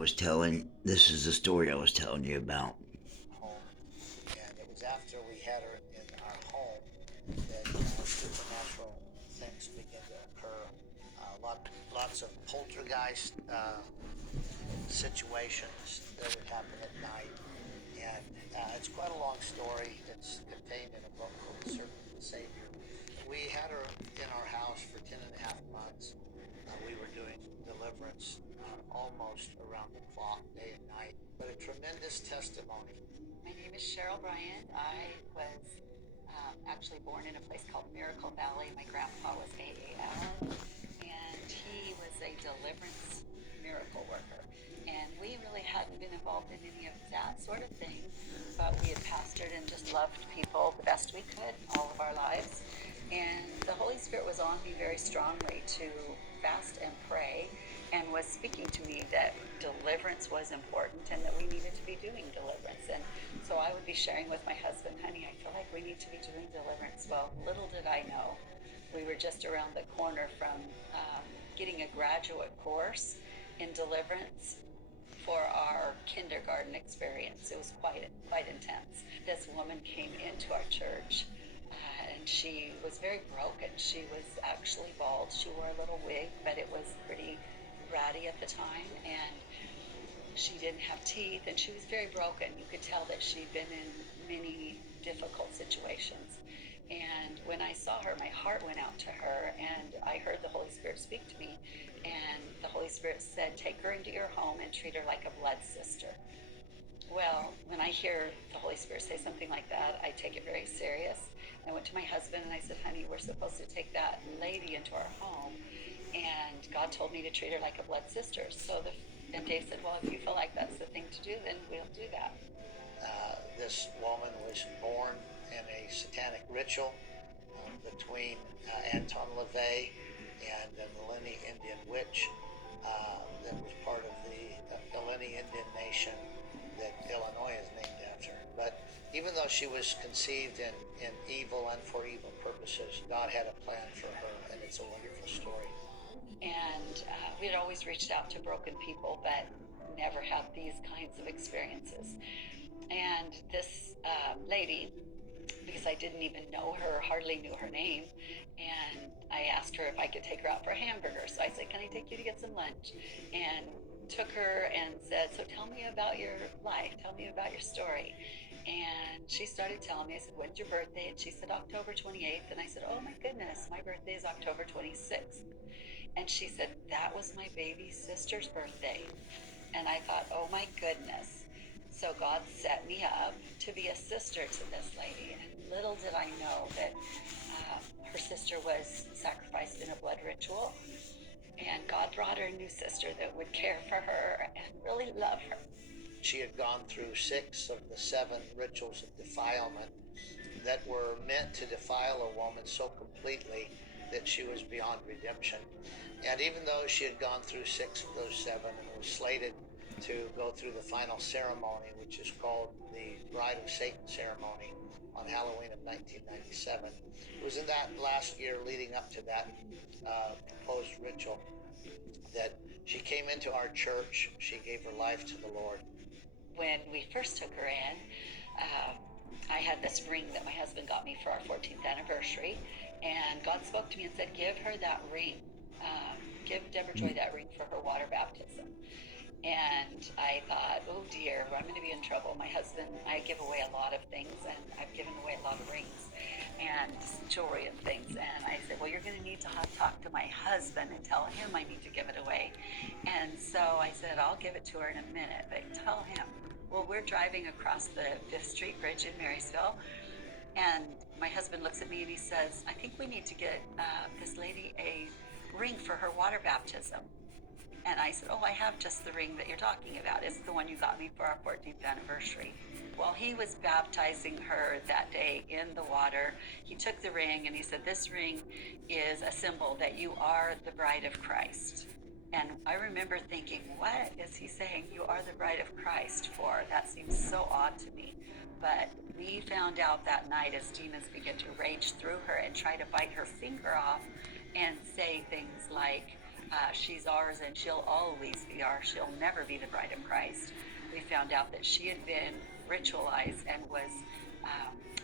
was telling. This is the story I was telling you about. Home, and it was after we had her in our home that supernatural things began to occur. Lots of poltergeist situations that would happen at night, and it's quite a long story. It's contained in a book called The Serpent and the Savior. We had her in our house for 10.5 months. We were doing deliverance almost around the clock, day and night, but a tremendous testimony. My name is Cheryl Bryant. I was actually born in a place called Miracle Valley. My grandpa was AAL, and he was a deliverance miracle worker. And we really hadn't been involved in any of that sort of thing, but we had pastored and just loved people the best we could all of our lives. And the Holy Spirit was on me very strongly to fast and pray, and was speaking to me that deliverance was important and that we needed to be doing deliverance. And so I would be sharing with my husband, honey, I feel like we need to be doing deliverance. Well, little did I know, we were just around the corner from getting a graduate course in deliverance for our kindergarten experience. It was quite intense. This woman came into our church, and she was very broken. She was actually bald. She wore a little wig, but it was pretty ratty at the time, and she didn't have teeth, and she was very broken. You could tell that she'd been in many difficult situations. And when I saw her, my heart went out to her, and I heard the Holy Spirit speak to me, and the Holy Spirit said, take her into your home and treat her like a blood sister. Well, when I hear the Holy Spirit say something like that, I take it very serious. I went to my husband and I said, honey, we're supposed to take that lady into our home, and God told me to treat her like a blood sister. And Dave said, well, if you feel like that's the thing to do, then we'll do that. This woman was born in a satanic ritual between Anton LaVey and the Lenni Indian witch that was part of the Lenni Indian nation that Illinois is named after. But even though she was conceived in evil and for evil purposes, God had a plan for her, and it's a wonderful story. And we had always reached out to broken people, but never had these kinds of experiences. And this lady, because I didn't even know her, hardly knew her name, and I asked her if I could take her out for a hamburger. So I said, can I take you to get some lunch? And took her and said, so tell me about your life. Tell me about your story. And she started telling me. I said, when's your birthday? And she said, October 28th. And I said, oh my goodness, my birthday is October 26th. And she said, that was my baby sister's birthday. And I thought, oh my goodness. So God set me up to be a sister to this lady. And little did I know that her sister was sacrificed in a blood ritual. And God brought her a new sister that would care for her and really love her. She had gone through 6 of the 7 rituals of defilement that were meant to defile a woman so completely that she was beyond redemption. And even though she had gone through 6 of those 7 and was slated to go through the final ceremony, which is called the Bride of Satan ceremony on Halloween of 1997, it was in that last year leading up to that proposed ritual that she came into our church. She gave her life to the Lord. When we first took her in, I had this ring that my husband got me for our 14th anniversary, and God spoke to me and said, give her that ring. Give Deborah Joy that ring for her water baptism. And I thought, oh dear, I'm going to be in trouble. My husband, I give away a lot of things, and I've given away a lot of rings and jewelry and things. And I said, well, you're going to need to talk to my husband and tell him I need to give it away. And so I said, I'll give it to her in a minute, but tell him. Well, we're driving across the 5th Street Bridge in Marysville, and my husband looks at me and he says, I think we need to get this lady a ring for her water baptism. And I said, oh, I have just the ring that you're talking about. It's the one you got me for our 14th anniversary. Well, he was baptizing her that day in the water. He took the ring and he said, this ring is a symbol that you are the bride of Christ. And I remember thinking, what is he saying you are the bride of Christ for? That seems so odd to me. But we found out that night as demons began to rage through her and try to bite her finger off and say things like, She's ours and she'll always be ours. She'll never be the bride of Christ. We found out that she had been ritualized and was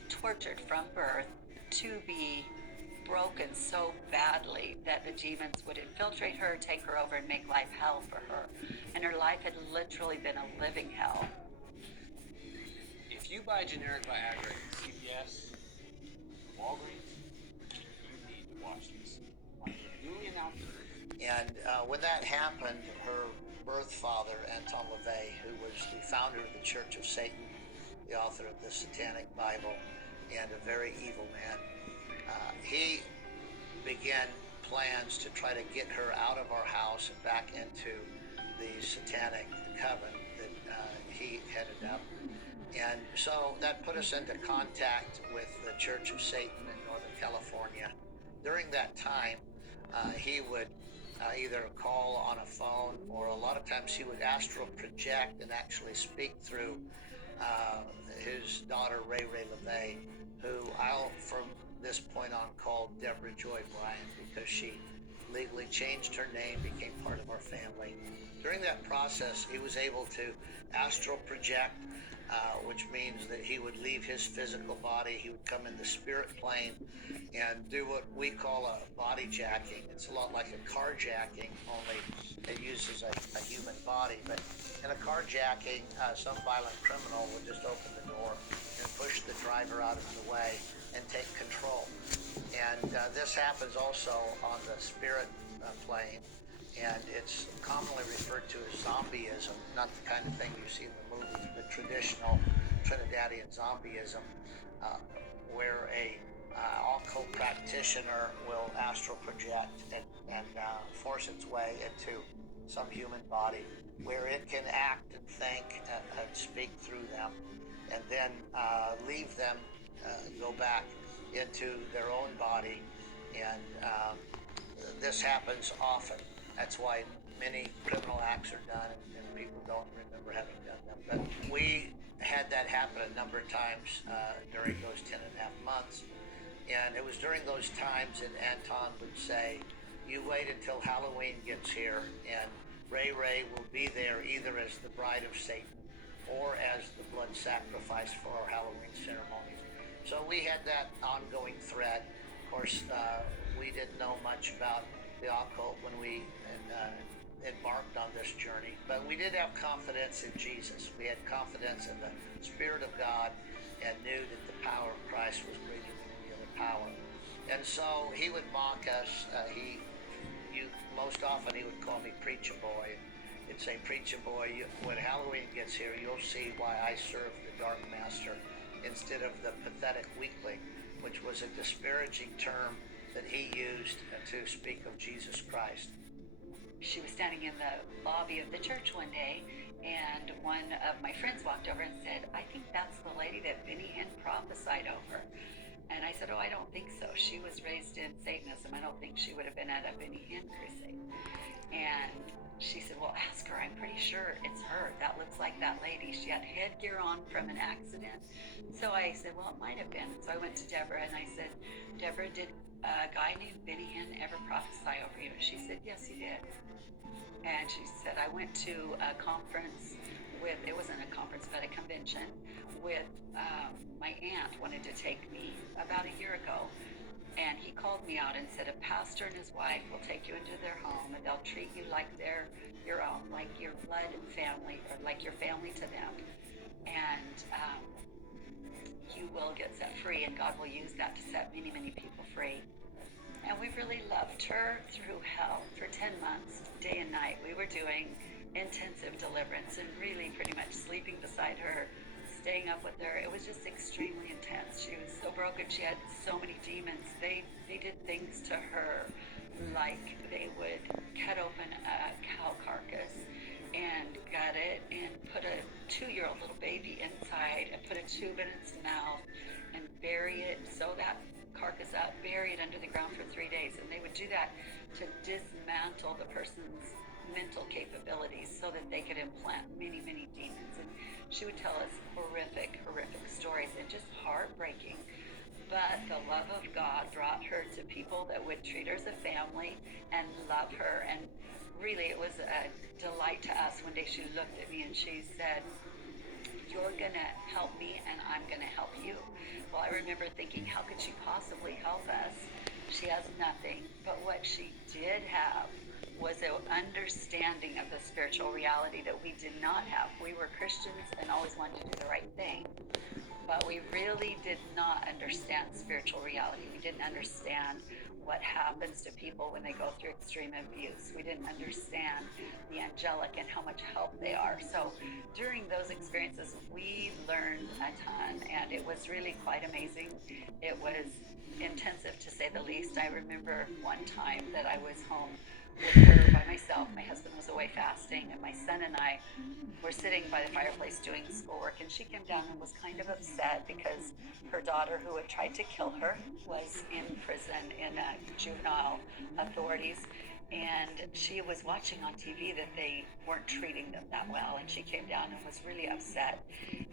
tortured from birth to be broken so badly that the demons would infiltrate her, take her over, and make life hell for her. And her life had literally been a living hell. If you buy generic Viagra at CVS, Walgreens, you need to watch this. Newly announced. And when that happened, her birth father, Anton LaVey, who was the founder of the Church of Satan, the author of the Satanic Bible, and a very evil man, he began plans to try to get her out of our house and back into the Satanic coven that he headed up. And so that put us into contact with the Church of Satan in Northern California. During that time, he would either call on a phone, or a lot of times he would astral project and actually speak through his daughter, Ray LaVey, who I'll from this point on call Deborah Joy Bryant, because she legally changed her name, became part of our family. During that process, he was able to astral project, which means that he would leave his physical body. He would come in the spirit plane and do what we call a body jacking. It's a lot like a carjacking, only it uses a human body. But in a carjacking, some violent criminal would just open the door and push the driver out of the way and take control. And this happens also on the spirit plane, and it's commonly referred to as zombieism, not the kind of thing you see in the movies, the traditional Trinidadian zombieism, where a occult practitioner will astral project and force its way into some human body, where it can act and think and speak through them, and then leave them go back into their own body. And this happens often. That's why many criminal acts are done and people don't remember having done them. But we had that happen a number of times during those 10 and a half months. And it was during those times that Anton would say, you wait until Halloween gets here and Ray will be there either as the bride of Satan or as the blood sacrifice for our Halloween ceremonies. So we had that ongoing thread. Of course, we didn't know much about the occult when we embarked on this journey, but we did have confidence in Jesus. We had confidence in the Spirit of God and knew that the power of Christ was greater than any other power. And so he would mock us. Most often he would call me Preacher Boy. He'd say, Preacher Boy, when Halloween gets here, you'll see why I serve the Dark Master instead of the pathetic weakling, which was a disparaging term that he used to speak of Jesus Christ. She was standing in the lobby of the church one day, and one of my friends walked over and said, I think that's the lady that Benny Hinn prophesied over. And I said, oh, I don't think so. She was raised in Satanism. I don't think she would have been at a Benny Hinn crusade. And she said, well, ask her. I'm pretty sure it's her. That looks like that lady. She had headgear on from an accident. So I said, well, it might have been. So I went to Deborah and I said, Deborah, did a guy named Benny Hinn ever prophesy over you? And she said, yes, he did. And she said, I went to a conference with, it wasn't a conference, but a convention with my aunt wanted to take me about a year ago. And he called me out and said, a pastor and his wife will take you into their home and they'll treat you like they're your own, like your blood family, or like your family to them. And you will get set free, and God will use that to set many, many people free. And we really loved her through hell for 10 months, day and night. We were doing intensive deliverance and really pretty much sleeping beside her, staying up with her. It was just extremely intense. She was so broken. She had so many demons. They did things to her, like they would cut open a cow carcass and gut it and put a 2-year-old little baby inside and put a tube in its mouth and bury it, sew that carcass up, bury it under the ground for 3 days. And they would do that to dismantle the person's mental capabilities so that they could implant many, many demons. And she would tell us horrific stories and just heartbreaking. but the love of God brought her to people that would treat her as a family and love her. And really, it was a delight to us. One day she looked at me and she said, "You're gonna help me and I'm gonna help you." Well, I remember thinking, how could she possibly help us? She has nothing. But what she did have was an understanding of the spiritual reality that we did not have. We were Christians and always wanted to do the right thing, but we really did not understand spiritual reality. We didn't understand what happens to people when they go through extreme abuse. We didn't understand the angelic and how much help they are. So during those experiences, we learned a ton, and it was really quite amazing. It was intensive, to say the least. I remember one time that I was home with her by myself. My husband was away fasting, and my son and I were sitting by the fireplace doing schoolwork, and she came down and was kind of upset because her daughter, who had tried to kill her, was in prison in juvenile authorities. And she was watching on TV that they weren't treating them that well, and she came down and was really upset.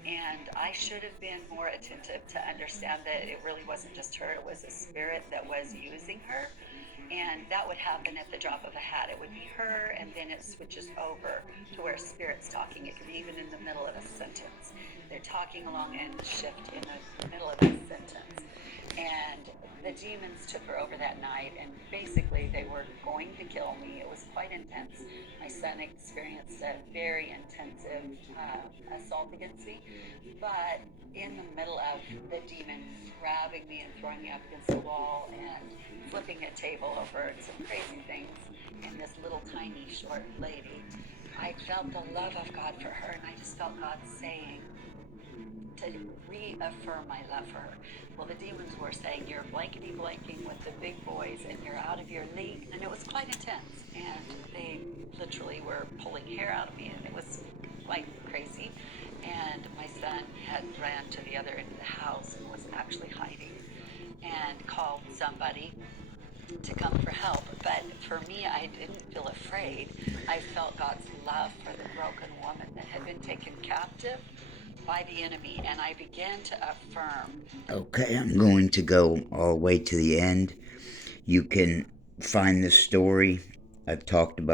And I should have been more attentive to understand that it really wasn't just her, it was a spirit that was using her. And that would happen at the drop of a hat. It would be her, and then it switches over to where spirit's talking. It could be even in the middle of a sentence. They're talking along and shift in the middle of that sentence. And the demons took her over that night, and basically they were going to kill me. It was quite intense. My son experienced a very intensive assault against me, but in the middle of the demon grabbing me and throwing me up against the wall and flipping a table over and some crazy things, and this little tiny short lady, I felt the love of God for her, and I just felt God saying to reaffirm my love for her. Well, the demons were saying, "You're blankety blanking with the big boys and you're out of your league." And it was quite intense. And they literally were pulling hair out of me, and it was quite crazy. And my son had ran to the other end of the house and was actually hiding and called somebody to come for help. But for me, I didn't feel afraid. I felt God's love for the broken woman that had been taken captive by the enemy, and I began to affirm. Okay, I'm going to go all the way to the end. You can find this story I've talked about